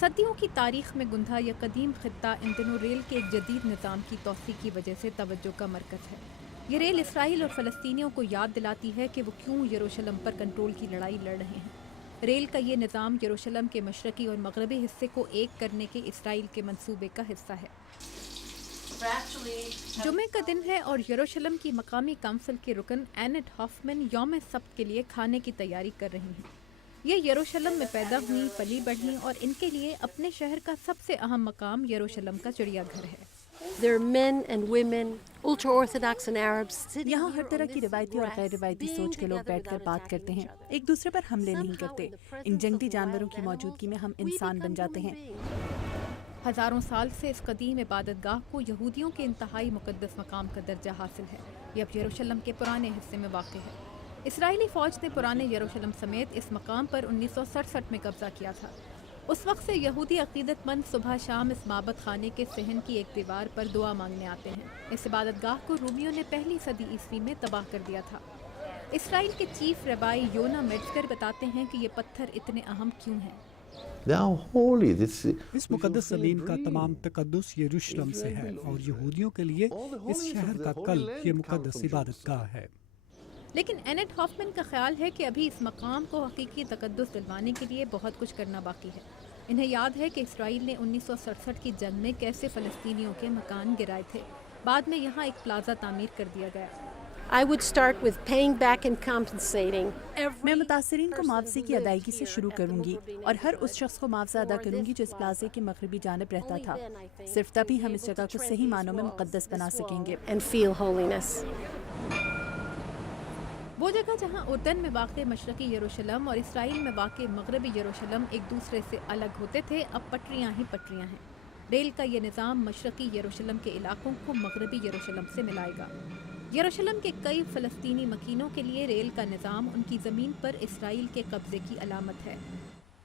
صدیوں کی تاریخ میں گندھا یہ قدیم خطہ ان دنوں ریل کے ایک جدید نظام کی توسیع کی وجہ سے توجہ کا مرکز ہے۔ یہ ریل اسرائیل اور فلسطینیوں کو یاد دلاتی ہے کہ وہ کیوں یروشلم پر کنٹرول کی لڑائی لڑ رہے ہیں۔ ریل کا یہ نظام یروشلم کے مشرقی اور مغربی حصے کو ایک کرنے کے اسرائیل کے منصوبے کا حصہ ہے۔ جمعے کا دن ہے اور یروشلم کی مقامی کونسل کے رکن اینٹ ہافمن یوم سبت کے لیے کھانے کی تیاری کر رہی ہیں۔ یہ یروشلم میں پیدا ہوئیں، پلی بڑھیں اور ان کے لیے اپنے شہر کا سب سے اہم مقام یروشلم کا چڑیا گھر ہے۔ یہاں ہر طرح کی روایتی اور غیر روایتی سوچ کے لوگ بیٹھ کر بات کرتے ہیں، ایک دوسرے پر حملے نہیں کرتے۔ ان جنگلی جانوروں کی موجودگی میں ہم انسان بن جاتے ہیں۔ ہزاروں سال سے اس قدیم عبادت گاہ کو یہودیوں کے انتہائی مقدس مقام کا درجہ حاصل ہے۔ یہ اب یروشلم کے پرانے حصے میں واقع ہے۔ اسرائیلی فوج نے پرانے یروشلم سمیت اس مقام پر 1967 میں قبضہ کیا تھا۔ اس وقت سے یہودی عقیدت مند صبح شام اس معبد خانے کے صحن کی ایک دیوار پر دعا مانگنے آتے ہیں۔ اس عبادت گاہ کو رومیوں نے پہلی صدی عیسوی میں تباہ کر دیا تھا۔ اسرائیل کے چیف ربائی یونا میٹزگر بتاتے ہیں کہ یہ پتھر اتنے اہم کیوں ہیں۔ اس مقدس زمین کا تمام تقدس یروشلم سے ہے اور یہودیوں کے لیے اس شہر کا قلب یہ مقدس عبادت گاہ ہے۔ لیکن اینٹ ہافمن کا خیال ہے کہ ابھی اس مقام کو حقیقی تقدس دلوانے کے لیے بہت کچھ کرنا باقی ہے۔ انہیں یاد ہے کہ اسرائیل نے 1967 کی جنگ میں کیسے فلسطینیوں کے مکان گرائے تھے۔ بعد میں یہاں ایک پلازا تعمیر کر دیا گیا۔ میں متاثرین کو معاوضے کی ادائیگی سے شروع کروں گی اور ہر اس شخص کو معاوضہ ادا کروں گی جو اس پلازے کی مغربی جانب رہتا تھا۔ صرف تبھی ہم اس جگہ کو صحیح معنوں میں مقدس بنا سکیں گے۔ وہ جگہ جہاں اردن میں واقع مشرقی یروشلم اور اسرائیل میں واقع مغربی یروشلم ایک دوسرے سے الگ ہوتے تھے، اب پٹریاں ہی پٹریاں ہیں۔ ریل کا یہ نظام مشرقی یروشلم کے علاقوں کو مغربی یروشلم سے ملائے گا۔ یروشلم کے کئی فلسطینی مکینوں کے لیے ریل کا نظام ان کی زمین پر اسرائیل کے قبضے کی علامت ہے۔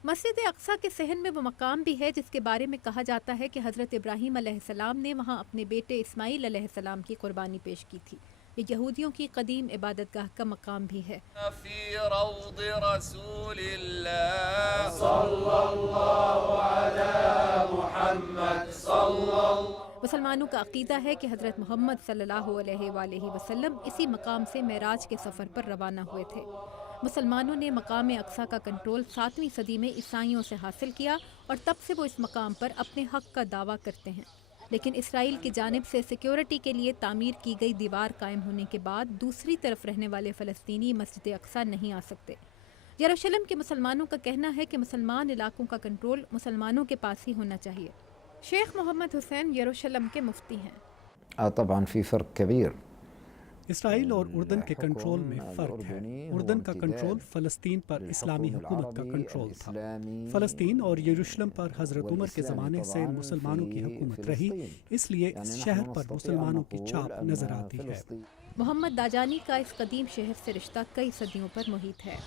مسجد اقصیٰ کے صحن میں وہ مقام بھی ہے جس کے بارے میں کہا جاتا ہے کہ حضرت ابراہیم علیہ السلام نے وہاں اپنے بیٹے اسماعیل علیہ السلام کی قربانی پیش کی تھی۔ یہ یہودیوں کی قدیم عبادت گاہ کا مقام بھی ہے۔ فی روض رسول اللہ صلی اللہ علی محمد صلی اللہ۔ مسلمانوں کا عقیدہ ہے کہ حضرت محمد صلی اللہ علیہ وآلہ وسلم اسی مقام سے معراج کے سفر پر روانہ ہوئے تھے۔ مسلمانوں نے مقام اقصیٰ کا کنٹرول 7ویں صدی میں عیسائیوں سے حاصل کیا اور تب سے وہ اس مقام پر اپنے حق کا دعویٰ کرتے ہیں۔ لیکن اسرائیل کی جانب سے سیکیورٹی کے لیے تعمیر کی گئی دیوار قائم ہونے کے بعد دوسری طرف رہنے والے فلسطینی مسجد اقصیٰ نہیں آ سکتے۔ یروشلم کے مسلمانوں کا کہنا ہے کہ مسلمان علاقوں کا کنٹرول مسلمانوں کے پاس ہی ہونا چاہیے۔ شیخ محمد حسین یروشلم کے مفتی ہیں۔ طبعا في فرق كبير۔ اسرائیل اور اردن کے کنٹرول میں فرق ہے۔ اردن کا کنٹرول فلسطین پر اسلامی حکومت کا کنٹرول تھا۔ فلسطین اور یروشلم پر حضرت عمر کے زمانے سے مسلمانوں کی حکومت رہی، اس لیے اس شہر پر مسلمانوں کی چھاپ نظر آتی ہے۔ محمد داجانی کا اس قدیم شہر سے رشتہ کئی صدیوں پر محیط ہے۔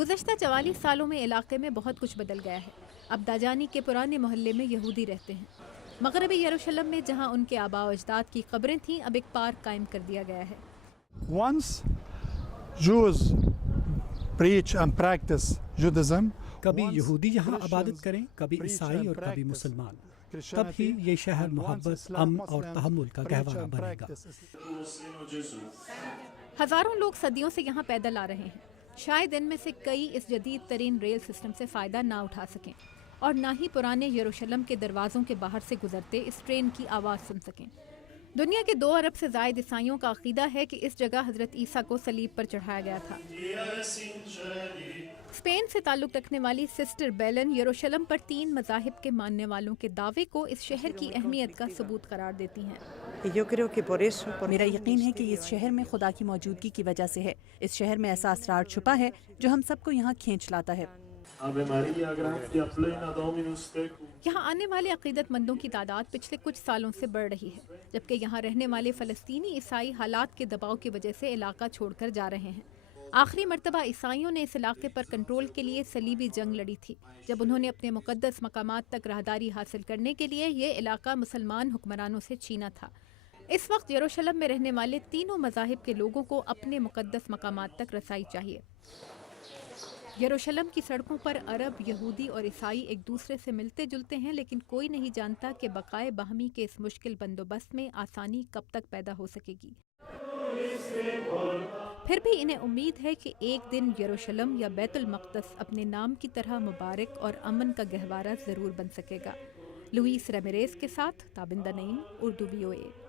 گزشتہ 44 سالوں میں علاقے میں بہت کچھ بدل گیا ہے۔ اب داجانی کے پرانے محلے میں یہودی رہتے ہیں۔ مغربی یروشلم میں جہاں ان کے آباء و اجداد کی قبریں تھیں، اب ایک پارک قائم کر دیا گیا ہے۔ Once Jews preach and practice Judaism. کبھی یہودی یہاں عبادت کریں، کبھی عیسائی اور کبھی مسلمان، تب ہی یہ شہر محبت، امن اور تحمل کا گہوارہ بنے گا۔ ہزاروں لوگ صدیوں سے یہاں پیدل آ رہے ہیں۔ شاید ان میں سے کئی اس جدید ترین ریل سسٹم سے فائدہ نہ اٹھا سکیں اور نہ ہی پرانے یروشلم کے دروازوں کے باہر سے گزرتے اس ٹرین کی آواز سن سکیں۔ دنیا کے 2 ارب سے زائد عیسائیوں کا عقیدہ ہے کہ اس جگہ حضرت عیسیٰ کو صلیب پر چڑھایا گیا تھا۔ اسپین سے تعلق رکھنے والی سسٹر بیلن یروشلم پر 3 مذاہب کے ماننے والوں کے دعوے کو اس شہر کی اہمیت کا ثبوت قرار دیتی ہیں۔ میرا یقین ہے کہ اس شہر میں خدا کی موجودگی کی وجہ سے ہے۔ اس شہر میں ایسا اسرار چھپا ہے جو ہم سب کو یہاں کھینچ لاتا ہے۔ یہاں آنے والے عقیدت مندوں کی تعداد پچھلے کچھ سالوں سے بڑھ رہی ہے، جبکہ یہاں رہنے والے فلسطینی عیسائی حالات کے دباؤ کی وجہ سے علاقہ چھوڑ کر جا رہے ہیں۔ آخری مرتبہ عیسائیوں نے اس علاقے پر کنٹرول کے لیے صلیبی جنگ لڑی تھی، جب انہوں نے اپنے مقدس مقامات تک راہداری حاصل کرنے کے لیے یہ علاقہ مسلمان حکمرانوں سے چھینا تھا۔ اس وقت یروشلم میں رہنے والے تینوں مذاہب کے لوگوں کو اپنے مقدس مقامات تک رسائی چاہیے۔ یروشلم کی سڑکوں پر عرب، یہودی اور عیسائی ایک دوسرے سے ملتے جلتے ہیں، لیکن کوئی نہیں جانتا کہ بقائے باہمی کے اس مشکل بندوبست میں آسانی کب تک پیدا ہو سکے گی۔ پھر بھی انہیں امید ہے کہ ایک دن یروشلم یا بیت المقدس اپنے نام کی طرح مبارک اور امن کا گہوارہ ضرور بن سکے گا۔ لوئیس ریمیریز کے ساتھ تابندہ نعیم، اردو VOA۔